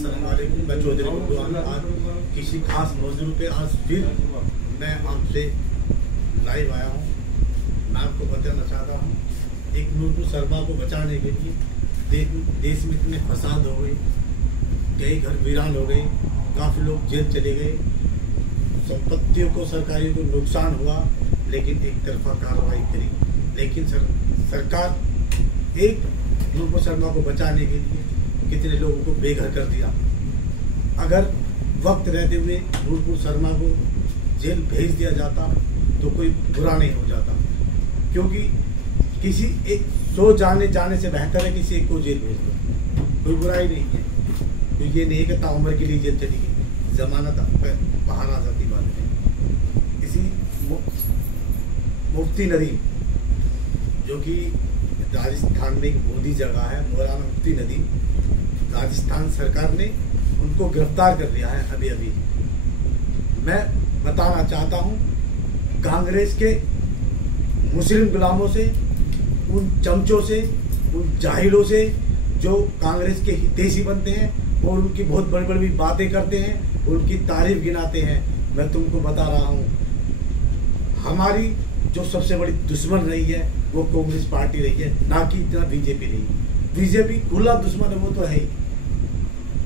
अस्सलाम वालेकुम। मैं चौधरी बुरहान आज किसी खास मौजूद पे आज फिर मैं आपसे लाइव आया हूँ। मैं आपको बताना चाहता हूँ, एक नूरपुर शर्मा को बचाने के लिए देश में इतने फसाद हो गए, कई घर वीरान हो गए, काफ़ी लोग जेल चले गए, संपत्तियों को सरकारी को नुकसान हुआ, लेकिन एक तरफा कार्रवाई करी। लेकिन सरकार एक नूरपुर शर्मा को बचाने के लिए कितने लोगों को बेघर कर दिया। अगर वक्त रहते हुए नूरपुर शर्मा को जेल भेज दिया जाता तो कोई बुरा नहीं हो जाता, क्योंकि किसी एक सो जाने से बेहतर है किसी एक को जेल भेज दो, कोई बुराई नहीं है। तो ये नहीं कि ताउम्र के लिए जेल चली गई, जमानत बाहर आ जाती बात है। इसी मुफ्ती नदी जो कि राजस्थान में एक बूंदी जगह है, मौलाना मुफ्ती नदी, राजस्थान सरकार ने उनको गिरफ्तार कर लिया है अभी अभी। मैं बताना चाहता हूँ, कांग्रेस के मुस्लिम गुलामों से, उन चमचों से, उन जाहिलों से जो कांग्रेस के हितैषी बनते हैं और उनकी बहुत बड़ी बड़ी बातें करते हैं, उनकी तारीफ गिनाते हैं, मैं तुमको बता रहा हूँ, हमारी जो सबसे बड़ी दुश्मन रही है वो कांग्रेस पार्टी रही है, ना कि इतना बीजेपी रही। बीजेपी खुला दुश्मन है, वो तो है ही,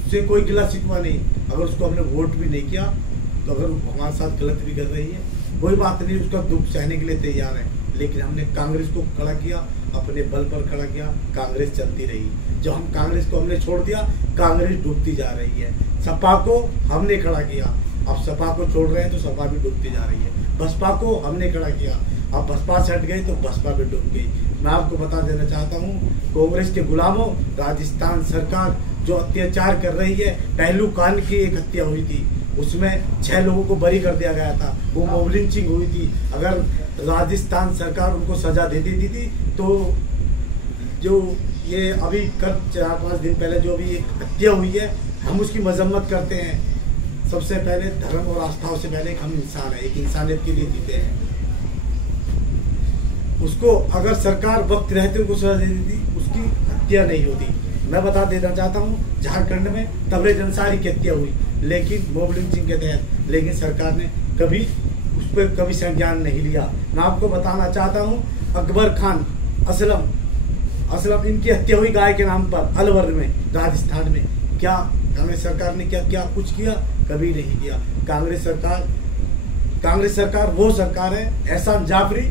उससे कोई गिला शिकवा नहीं। अगर उसको हमने वोट भी नहीं किया तो अगर हमारे साथ गलत भी कर रही है, कोई बात नहीं, उसका दुख सहने के लिए तैयार है। लेकिन हमने कांग्रेस को खड़ा किया, अपने बल पर खड़ा किया, कांग्रेस चलती रही। जब हम कांग्रेस को हमने छोड़ दिया, कांग्रेस डूबती जा रही है। सपा को हमने खड़ा किया, अब सपा को छोड़ रहे हैं तो सपा भी डूबती जा रही है। बसपा को हमने खड़ा किया, अब बसपा से हट गई तो बसपा भी डूब गई। मैं आपको बता देना चाहता हूँ, कांग्रेस के गुलामों, राजस्थान सरकार जो अत्याचार कर रही है, पहलू कान की एक हत्या हुई थी, उसमें 6 लोगों को बरी कर दिया गया था, वो मॉब लिंचिंग हुई थी। अगर राजस्थान सरकार उनको सजा दे देती थी तो जो ये अभी कल 4-5 दिन पहले जो भी एक हत्या हुई है, हम उसकी मजम्मत करते हैं। सबसे पहले धर्म और आस्थाओं से पहले हम इंसान है, एक इंसानियत के लिए जीते हैं। उसको अगर सरकार वक्त रहते उनको सजा दे देती, उसकी हत्या नहीं होती। मैं बता देना चाहता हूँ, झारखंड में तबरेज अंसारी की हत्या हुई, लेकिन मॉब लिंचिंग के तहत, लेकिन सरकार ने कभी उस पर कभी संज्ञान नहीं लिया। मैं आपको बताना चाहता हूँ, अकबर खान, असलम, इनकी हत्या हुई गाय के नाम पर अलवर में, राजस्थान में। क्या कांग्रेस सरकार ने क्या कुछ किया? कभी नहीं किया। कांग्रेस सरकार वो सरकार है। एहसान जाफरी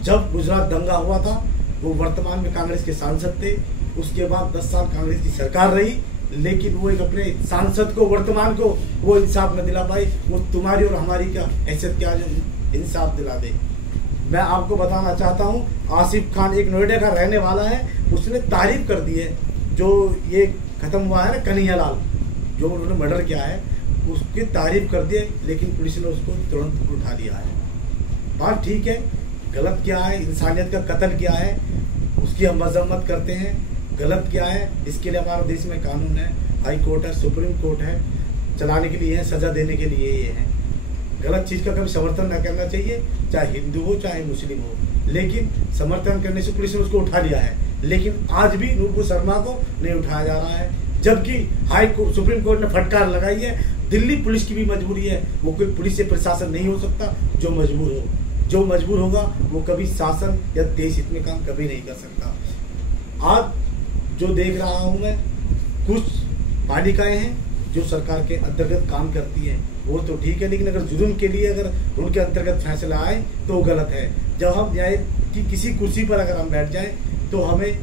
जब गुजरात दंगा हुआ था, वो वर्तमान में कांग्रेस के सांसद थे, उसके बाद 10 साल कांग्रेस की सरकार रही, लेकिन वो एक अपने सांसद को, वर्तमान को वो इंसाफ न दिला पाई। वो तुम्हारी और हमारी क्या हैसियत, क्या जो इंसाफ दिला दे। मैं आपको बताना चाहता हूँ, आसिफ खान एक नोएडा का रहने वाला है, उसने तारीफ कर दी है जो ये खत्म हुआ है ना, कन्हैयालाल, जो उन्होंने मर्डर किया है, उसकी तारीफ कर दी है, लेकिन पुलिस ने उसको तुरंत उठा लिया है। बात ठीक है, गलत क्या है, इंसानियत का कत्ल किया है, उसकी हम मजम्मत करते हैं। गलत क्या है, इसके लिए हमारे देश में कानून है, हाई कोर्ट है, सुप्रीम कोर्ट है, चलाने के लिए है, सजा देने के लिए ये है। गलत चीज़ का कभी समर्थन न करना चाहिए, चाहे हिंदू हो चाहे मुस्लिम हो, लेकिन समर्थन करने से पुलिस ने उसको उठा लिया है। लेकिन आज भी नूरपुर शर्मा को नहीं उठाया जा रहा है, जबकि हाई कोर्ट, सुप्रीम कोर्ट ने फटकार लगाई है। दिल्ली पुलिस की भी मजबूरी है, वो कोई पुलिस से प्रशासन नहीं हो सकता जो मजबूर हो। जो मजबूर होगा वो कभी शासन या देश हित में काम कभी नहीं कर सकता। आज जो देख रहा हूँ मैं, कुछ बालिकाएं हैं जो सरकार के अंतर्गत काम करती हैं, वो तो ठीक है, लेकिन अगर जुर्म के लिए अगर उनके अंतर्गत फैसला आए तो वो गलत है। जब हम न्याय की किसी कुर्सी पर अगर हम बैठ जाएं तो हमें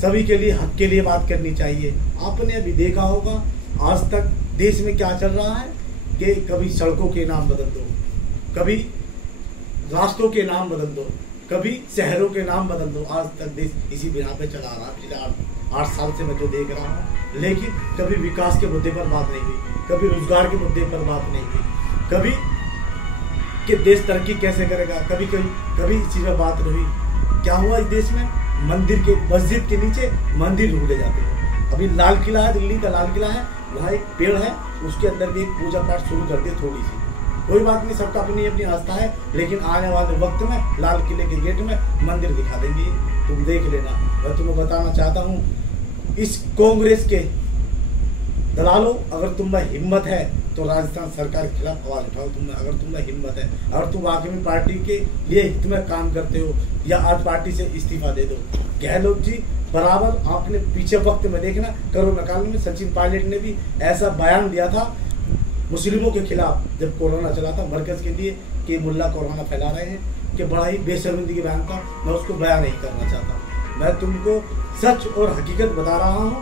सभी के लिए, हक के लिए बात करनी चाहिए। आपने अभी देखा होगा आज तक देश में क्या चल रहा है कि कभी सड़कों के नाम बदल दो, कभी रास्तों के नाम बदल दो, कभी शहरों के नाम बदल दो। आज तक देश इसी बिना पे चला रहा, पिछले 8 साल से मैं जो देख रहा हूँ। लेकिन कभी विकास के मुद्दे पर बात नहीं हुई, कभी रोजगार के मुद्दे पर बात नहीं हुई, कभी कि देश तरक्की कैसे करेगा, कभी इस चीज पर बात नहीं हुई। क्या हुआ इस देश में? मस्जिद के नीचे मंदिर ढूंढे जाते हैं। अभी लाल किला है, दिल्ली का लाल किला है, वहाँ एक पेड़ है, उसके अंदर भी एक पूजा पाठ शुरू कर दिए थोड़ी सी। कोई बात नहीं, सबका अपनी अपनी आस्था है, लेकिन आने वाले वक्त में लाल किले के गेट में मंदिर दिखा देंगे, तुम देख लेना। मैं तुम्हें बताना चाहता हूँ, इस कांग्रेस के दलालों, अगर तुम में हिम्मत है तो राजस्थान सरकार के खिलाफ आवाज उठाओ। अगर तुम में हिम्मत है, अगर तुम वाकई में पार्टी के लिए हित में काम करते हो, या आज पार्टी से इस्तीफा दे दो। गहलोत जी बराबर आपने पीछे वक्त में देखना, कोरोना काल में सचिन पायलट ने भी ऐसा बयान दिया था मुस्लिमों के खिलाफ जब कोरोना चला था मरकज के लिए कि मुल्ला कोरोना फैला रहे हैं, कि बड़ा ही बेशर्मिंदगी बयान था। मैं उसको बयान नहीं करना चाहता, मैं तुमको सच और हकीकत बता रहा हूँ।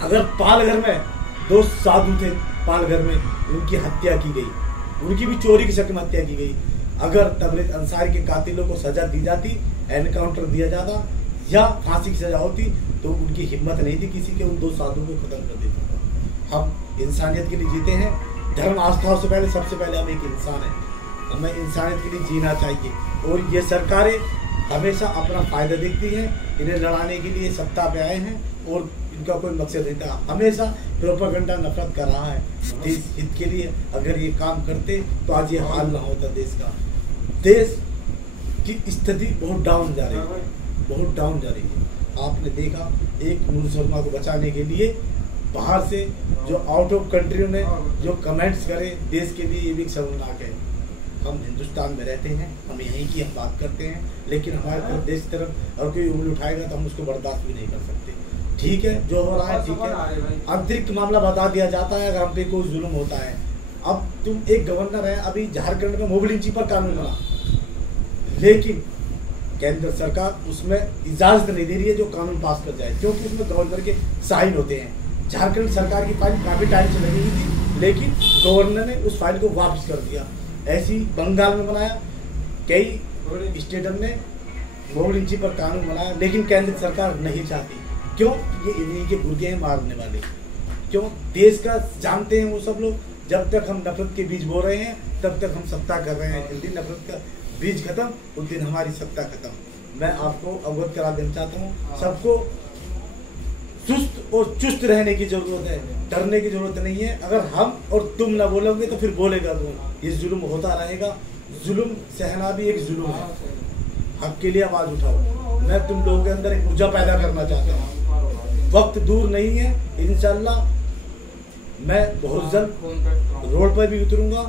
अगर पालघर में 2 साधु थे, पालघर में उनकी हत्या की गई, उनकी भी चोरी के शक में हत्या की गई। अगर तबरेज अंसारी के कातिलों को सजा दी जाती, एनकाउंटर दिया जाता या फांसी की सजा होती, तो उनकी हिम्मत नहीं थी किसी के उन 2 साधुओं को खत्म कर देता था। हम इंसानियत के लिए जीते हैं, धर्म आस्थाओं से पहले सबसे पहले हम एक इंसान है, हमें इंसानियत के लिए जीना चाहिए। और ये सरकारें हमेशा अपना फायदा देखती हैं, इन्हें लड़ाने के लिए सत्ता पे आए हैं और इनका कोई मकसद नहीं था। हमेशा प्रोपेगेंडा नफरत कर रहा है। देश हित के लिए अगर ये काम करते तो आज ये हाल ना होता देश का। देश की स्थिति बहुत डाउन जा रही है, बहुत डाउन जा रही है। आपने देखा एक नूर शर्मा को बचाने के लिए बाहर से जो आउट ऑफ कंट्री ने जो कमेंट्स करे देश के लिए, ये भी शर्मनाक है। हम हिंदुस्तान में रहते हैं, हम यहीं की हम बात करते हैं, लेकिन हमारे तरफ देश की तरफ और कोई उंगली उठाएगा तो हम उसको बर्दाश्त भी नहीं कर सकते। ठीक है, जो हो रहा है ठीक है। अतिरिक्त मामला बता दिया जाता है अगर हम पे कोई जुल्म होता है। अब तुम एक गवर्नर है, अभी झारखंड में मोबाइल लिंचिंग पर कानून बना, लेकिन केंद्र सरकार उसमें इजाजत नहीं दे रही है जो कानून पास कर जाए, क्योंकि उसमें गवर्नर के साइन होते हैं। झारखंड सरकार की फाइल काफी टाइम से लगी हुई थी, लेकिन गवर्नर ने उस फाइल को वापस कर दिया। ऐसी बंगाल में बनाया, कई स्टेटों ने मोबाइल लिंचिंग पर कानून बनाया, लेकिन केंद्र सरकार नहीं चाहती। क्यों? ये इन्हीं के गुर्गे हैं मारने वाले। क्यों? देश का जानते हैं वो सब लोग, जब तक हम नफरत के बीज बो रहे हैं तब तक हम सत्ता कर रहे हैं। जिस दिन नफरत का बीज खत्म उस दिन हमारी सत्ता खत्म। मैं आपको अवगत करा देना चाहता हूँ, सबको सुस्त और चुस्त रहने की जरूरत है, डरने की जरूरत नहीं है। अगर हम और तुम ना बोलोगे तो फिर बोलेगा कौन? ये जुल्म होता रहेगा, जुल्म सहना भी एक जुल्म है। हक के लिए आवाज उठाओ। मैं तुम लोगों के अंदर एक ऊर्जा पैदा करना चाहता हूँ, वक्त दूर नहीं है, इंशाल्लाह मैं बहुत जल्द रोड पर भी उतरूंगा।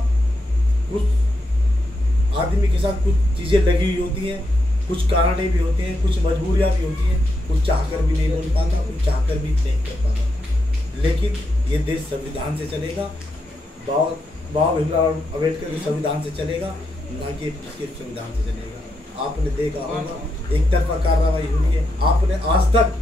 कुछ आदमी के साथ कुछ चीजें लगी हुई होती हैं, कुछ कारण भी होते हैं, कुछ मजबूरियां भी होती हैं, कुछ चाहकर भी नहीं बोल पाता, कुछ चाहकर भी नहीं कर पाता। लेकिन ये देश संविधान से चलेगा, बाबा भीमराव अम्बेडकर के संविधान से चलेगा, ना कि संविधान से चलेगा। आपने देखा होगा एक तरफा कार्रवाई हुई है। आपने आज तक,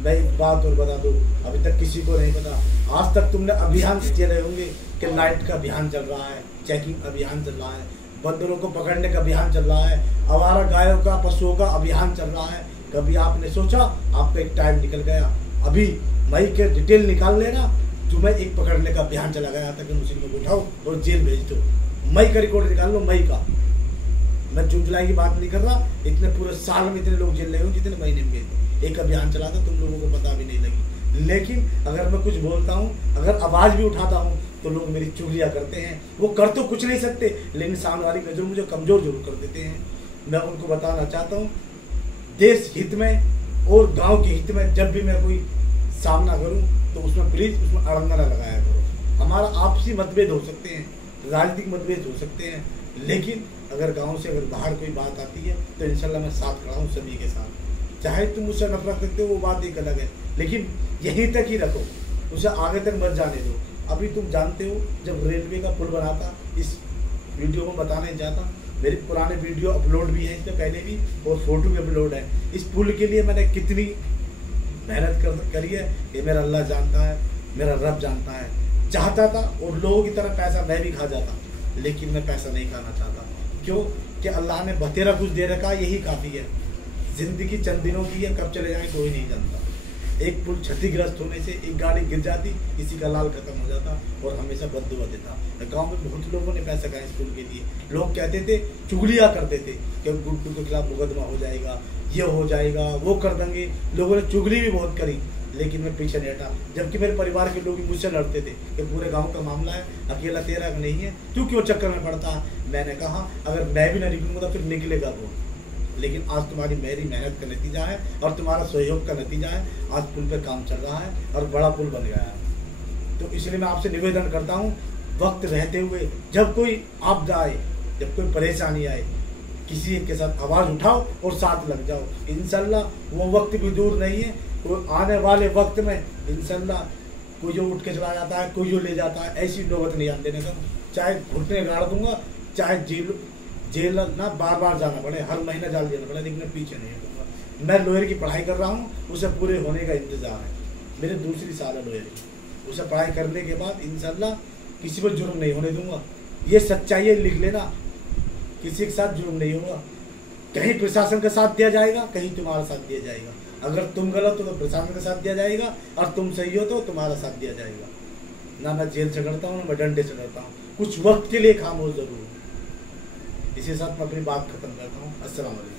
मैं एक बात और बता दूं, अभी तक किसी को नहीं पता, आज तक तुमने अभियान चले होंगे कि लाइट का अभियान चल रहा है, चेकिंग अभियान चल रहा है, बंदरों को पकड़ने का अभियान चल रहा है, आवारा गायों का, पशुओं का अभियान चल रहा है। कभी आपने सोचा? आपका एक टाइम निकल गया। अभी मई के डिटेल निकाल लेना, तुम्हें एक पकड़ने का अभियान चला गया था कि मुस्लिमों को उठाओ और जेल भेज दो। मई का रिकॉर्ड निकाल लो, मई का। मैं जून जुलाई की बात नहीं कर रहा, इतने पूरे साल में इतने लोग जेल लगे जितने महीने में एक अभियान चला था, तुम लोगों को पता भी नहीं लगी। लेकिन अगर मैं कुछ बोलता हूँ, अगर आवाज भी उठाता हूँ, तो लोग मेरी चुगलियां करते हैं। वो कर तो कुछ नहीं सकते, लेकिन सामने वाली नजर मुझे कमजोर जरूर कर देते हैं। मैं उनको बताना चाहता हूँ, देश हित में और गांव के हित में जब भी मैं कोई सामना करूँ तो उसमें प्लीज उसमें अड़ंगा न लगाया करो। हमारा आपसी मतभेद हो सकते हैं, राजनीतिक मतभेद हो सकते हैं, लेकिन अगर गाँव से अगर बाहर कोई बात आती है तो इंशाल्लाह मैं साथ खड़ा हूँ सभी के साथ। चाहे तुम मुझसे नफरत करते हो वो बात एक अलग है, लेकिन यहीं तक ही रखो, उसे आगे तक मत जाने दो। अभी तुम जानते हो जब रेलवे का पुल बना था, इस वीडियो में बताने जाता, मेरे पुराने वीडियो अपलोड भी है इसमें पहले भी, और फोटो भी अपलोड है। इस पुल के लिए मैंने कितनी मेहनत करी है ये मेरा अल्लाह जानता है, मेरा रब जानता है। चाहता था और लोगों की तरह पैसा मैं भी खा जाता, लेकिन मैं पैसा नहीं खाना चाहता। क्यों? कि अल्लाह ने बतेरा कुछ दे रखा, यही काफ़ी है। जिंदगी चंद दिनों की है, कब चले जाए कोई नहीं जानता। एक पुल क्षतिग्रस्त होने से एक गाड़ी गिर जाती, किसी का लाल खत्म हो जाता और हमेशा बददुआ देता। गांव में बहुत लोगों ने पैसा खाया इस पुल के लिए। लोग कहते थे, चुगलियां करते थे कि गुड्डू के खिलाफ मुकदमा हो जाएगा, ये हो जाएगा, वो कर देंगे। लोगों ने चुगली भी बहुत करी, लेकिन मैं पीछे नहीं हटा। जबकि मेरे परिवार के लोग मुझसे लड़ते थे कि पूरे गांव का मामला है, अकेला तेरा नहीं है, तू क्यों चक्कर में पड़ता। मैंने कहा अगर मैं भी ना निकलूंगा तो फिर निकलेगा कौन। लेकिन आज तुम्हारी मेरी मेहनत का नतीजा है और तुम्हारा सहयोग का नतीजा है। आज पुल पे काम चल रहा है और बड़ा पुल बन गया है। तो इसलिए मैं आपसे निवेदन करता हूँ, वक्त रहते हुए जब कोई आपदा आए, जब कोई परेशानी आए, किसी एक के साथ आवाज़ उठाओ और साथ लग जाओ। इंशाल्लाह वो वक्त भी दूर नहीं है। कोई आने वाले वक्त में इंशाल्लाह कोई जो उठ के चला जाता है, कोई जो ले जाता है, ऐसी नौबत नहीं आने देने का। चाहे घुटने गाड़ दूंगा, चाहे जेल ना बार बार जाना पड़े, हर महीना जाल देना पड़े, लेकिन मैं पीछे नहीं हटूंगा। मैं लॉयर की पढ़ाई कर रहा हूँ, उसे पूरे होने का इंतजार है। मेरे दूसरी साल है लॉयर की, उसे पढ़ाई करने के बाद इंशाल्लाह किसी पर जुर्म नहीं होने दूंगा। ये सच्चाई है, लिख लेना, किसी के साथ जुर्म नहीं होगा। कहीं प्रशासन का साथ दिया जाएगा, कहीं तुम्हारा साथ दिया जाएगा। अगर तुम गलत हो तो प्रशासन का साथ दिया जाएगा, और तुम सही हो तो तुम्हारा साथ दिया जाएगा। ना मैं जेल से डरता हूँ, ना मैं डंडे से डरता हूँ। कुछ वक्त के लिए खामोश जरूर। इसी साथ मैं अपनी बात खत्म करता हूँ। अस्सलाम वालेकुम।